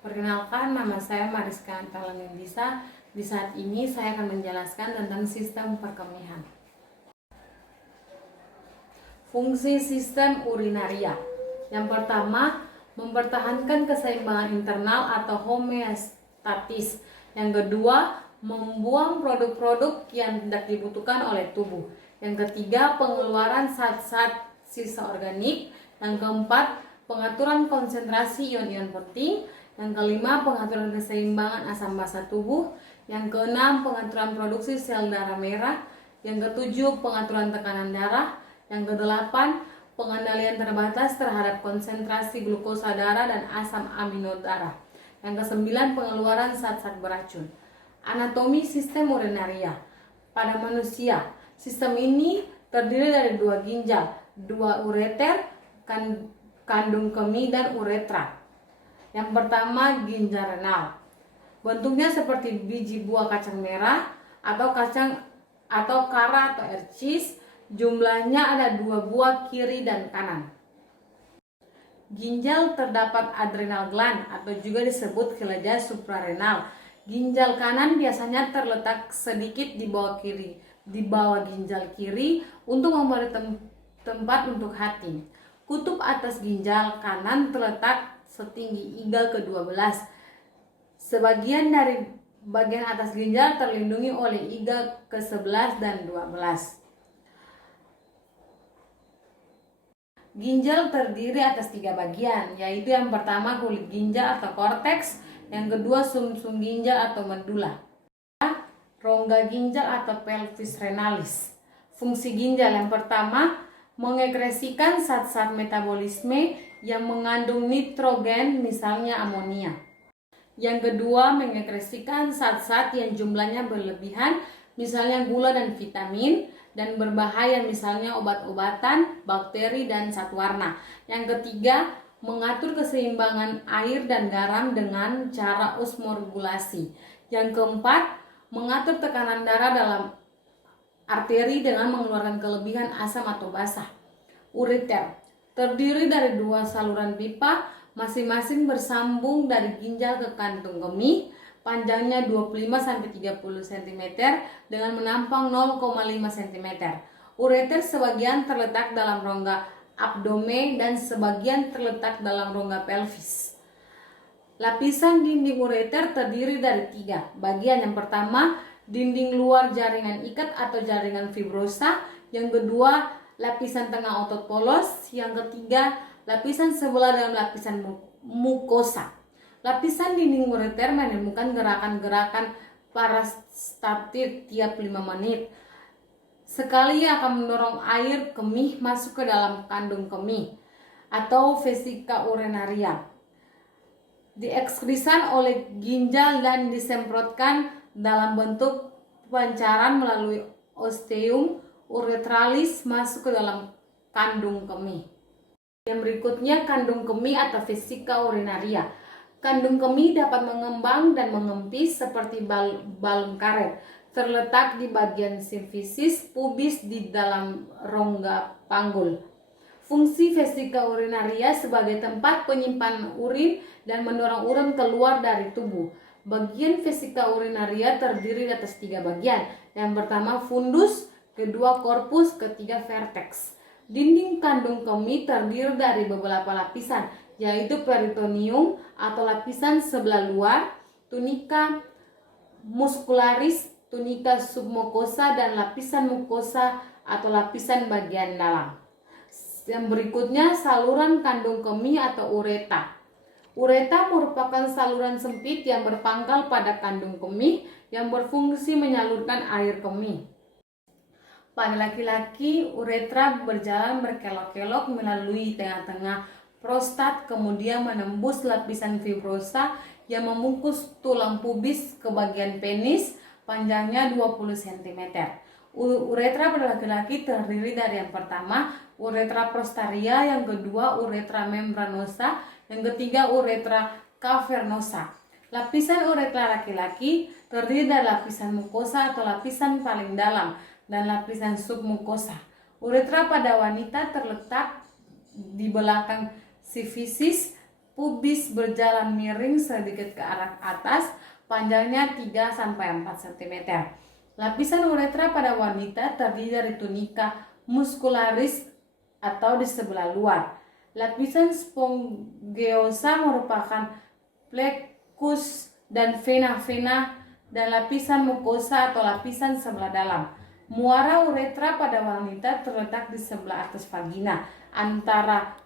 Perkenalkan, nama saya Mariska Antalanindisa. Di saat ini saya akan menjelaskan tentang sistem perkemihan. Fungsi sistem urinaria. Yang pertama, mempertahankan keseimbangan internal atau homeostatis. Yang kedua, membuang produk-produk yang tidak dibutuhkan oleh tubuh. Yang ketiga, pengeluaran zat-zat sisa organik. Yang keempat, pengaturan konsentrasi ion-ion penting. Yang kelima, pengaturan keseimbangan asam basa tubuh. Yang keenam, pengaturan produksi sel darah merah. Yang ketujuh, pengaturan tekanan darah. Yang kedelapan, pengendalian terbatas terhadap konsentrasi glukosa darah dan asam amino darah. Yang kesembilan, pengeluaran zat-zat beracun. Anatomi sistem urinaria. Pada manusia, sistem ini terdiri dari dua ginjal, dua ureter, kandung kemih, dan uretra. Yang pertama, ginjal renal. Bentuknya seperti biji buah kacang merah atau kara atau ercis. Jumlahnya ada 2 buah kiri dan kanan. Ginjal terdapat adrenal gland atau juga disebut kelenjar suprarenal. Ginjal kanan biasanya terletak sedikit di bawah ginjal kiri untuk memberi tempat untuk hati. Kutub atas ginjal kanan terletak setinggi igal ke-12. Sebagian dari bagian atas ginjal terlindungi oleh igal ke-11 dan 12. Ginjal terdiri atas 3 bagian, yaitu yang pertama kulit ginjal atau korteks, yang kedua sumsum ginjal atau medula, rongga ginjal atau pelvis renalis. Fungsi ginjal yang pertama, mengekresikan zat-zat metabolisme yang mengandung nitrogen, misalnya amonia. Yang kedua, mengekresikan zat-zat yang jumlahnya berlebihan, misalnya gula dan vitamin, dan berbahaya, misalnya obat-obatan, bakteri, dan zat warna. Yang ketiga, mengatur keseimbangan air dan garam dengan cara osmoregulasi. Yang keempat, mengatur tekanan darah dalam arteri dengan mengeluarkan kelebihan asam atau basa. Ureter terdiri dari 2 saluran pipa, masing-masing bersambung dari ginjal ke kantung kemih. Panjangnya 25-30 cm dengan menampang 0,5 cm. Ureter sebagian terletak dalam rongga abdomen dan sebagian terletak dalam rongga pelvis. Lapisan dinding ureter terdiri dari 3 bagian. Yang pertama, dinding luar jaringan ikat atau jaringan fibrosa. Yang kedua, lapisan tengah otot polos. Yang ketiga, lapisan sebelah dalam lapisan mukosa. Lapisan dinding ureter menemukan gerakan-gerakan parastatit tiap 5 menit. Sekali akan mendorong air kemih masuk ke dalam kandung kemih atau vesika urinaria. Diekskresan oleh ginjal dan disemprotkan dalam bentuk pancaran melalui osteum uretralis masuk ke dalam kandung kemih. Yang berikutnya, kandung kemih atau vesika urinaria. Kandung kemih dapat mengembang dan mengempis seperti balon karet. Terletak di bagian simfisis pubis di dalam rongga panggul. Fungsi vesika urinaria sebagai tempat penyimpanan urin dan mendorong urin keluar dari tubuh. Bagian vesika urinaria terdiri atas 3 bagian. Yang pertama fundus, kedua korpus, ketiga vertex. Dinding kandung kemih terdiri dari beberapa lapisan, yaitu peritoneum atau lapisan sebelah luar, tunika muscularis, tunika submucosa, dan lapisan mukosa atau lapisan bagian dalam. Yang berikutnya, saluran kandung kemih atau ureta. Ureta merupakan saluran sempit yang berpangkal pada kandung kemih yang berfungsi menyalurkan air kemih. Pada laki-laki, uretra berjalan berkelok-kelok melalui tengah-tengah prostat, kemudian menembus lapisan fibrosa yang membungkus tulang pubis ke bagian penis, panjangnya 20 cm. Uretra pada laki-laki terdiri dari yang pertama, uretra prostaria, yang kedua, uretra membranosa, yang ketiga, uretra cavernosa. Lapisan uretra laki-laki terdiri dari lapisan mukosa atau lapisan paling dalam dan lapisan submukosa. Uretra pada wanita terletak di belakang sifisis pubis berjalan miring sedikit ke arah atas, panjangnya 3-4 cm. Lapisan uretra pada wanita terdiri dari tunika muscularis atau di sebelah luar. Lapisan sponggiosa merupakan plexus dan vena-vena, dan lapisan mukosa atau lapisan sebelah dalam. Muara uretra pada wanita terletak di sebelah atas vagina, antara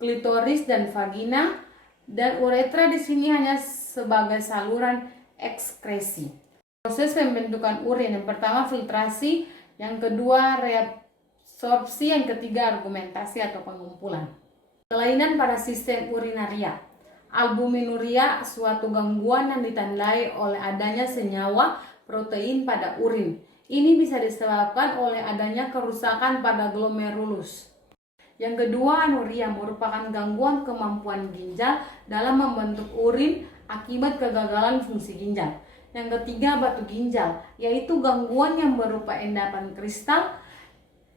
klitoris dan vagina, dan uretra di sini hanya sebagai saluran ekskresi. Proses pembentukan urin, yang pertama filtrasi, yang kedua reabsorpsi, yang ketiga argumentasi atau pengumpulan. Kelainan pada sistem urinaria. Albuminuria, suatu gangguan yang ditandai oleh adanya senyawa protein pada urin. Ini bisa disebabkan oleh adanya kerusakan pada glomerulus. Yang kedua, anuria merupakan gangguan kemampuan ginjal dalam membentuk urin akibat kegagalan fungsi ginjal. Yang ketiga, batu ginjal, yaitu gangguan yang berupa endapan kristal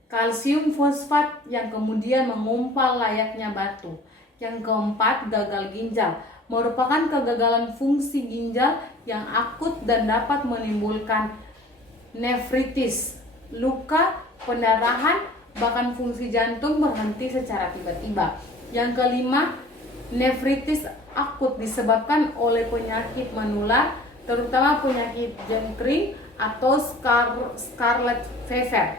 kalsium fosfat yang kemudian mengumpal layaknya batu. Yang keempat, gagal ginjal merupakan kegagalan fungsi ginjal yang akut dan dapat menimbulkan nefritis, luka, pendarahan, bahkan fungsi jantung berhenti secara tiba-tiba. Yang kelima, nefritis akut disebabkan oleh penyakit menular, terutama penyakit jengkring atau scarlet fever.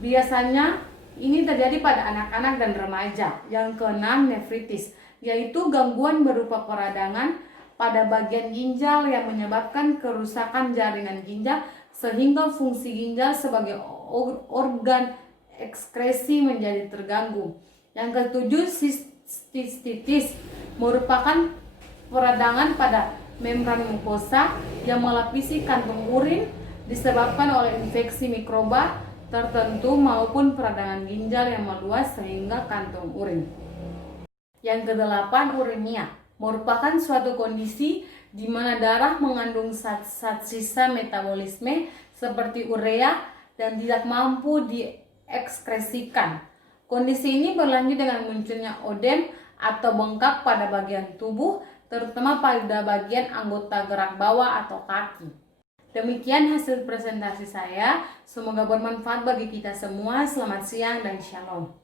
Biasanya ini terjadi pada anak-anak dan remaja. Yang keenam, nefritis, yaitu gangguan berupa peradangan pada bagian ginjal yang menyebabkan kerusakan jaringan ginjal sehingga fungsi ginjal sebagai organ ekskresi menjadi terganggu. Yang ketujuh, sistitis merupakan peradangan pada membran mukosa yang melapisi kantung urin disebabkan oleh infeksi mikroba tertentu maupun peradangan ginjal yang meluas sehingga kantung urin. Yang kedelapan, urinia merupakan suatu kondisi di mana darah mengandung zat sisa metabolisme seperti urea dan tidak mampu diekskresikan. Kondisi ini berlanjut dengan munculnya odem atau bengkak pada bagian tubuh, terutama pada bagian anggota gerak bawah atau kaki. Demikian hasil presentasi saya. Semoga bermanfaat bagi kita semua. Selamat siang dan shalom.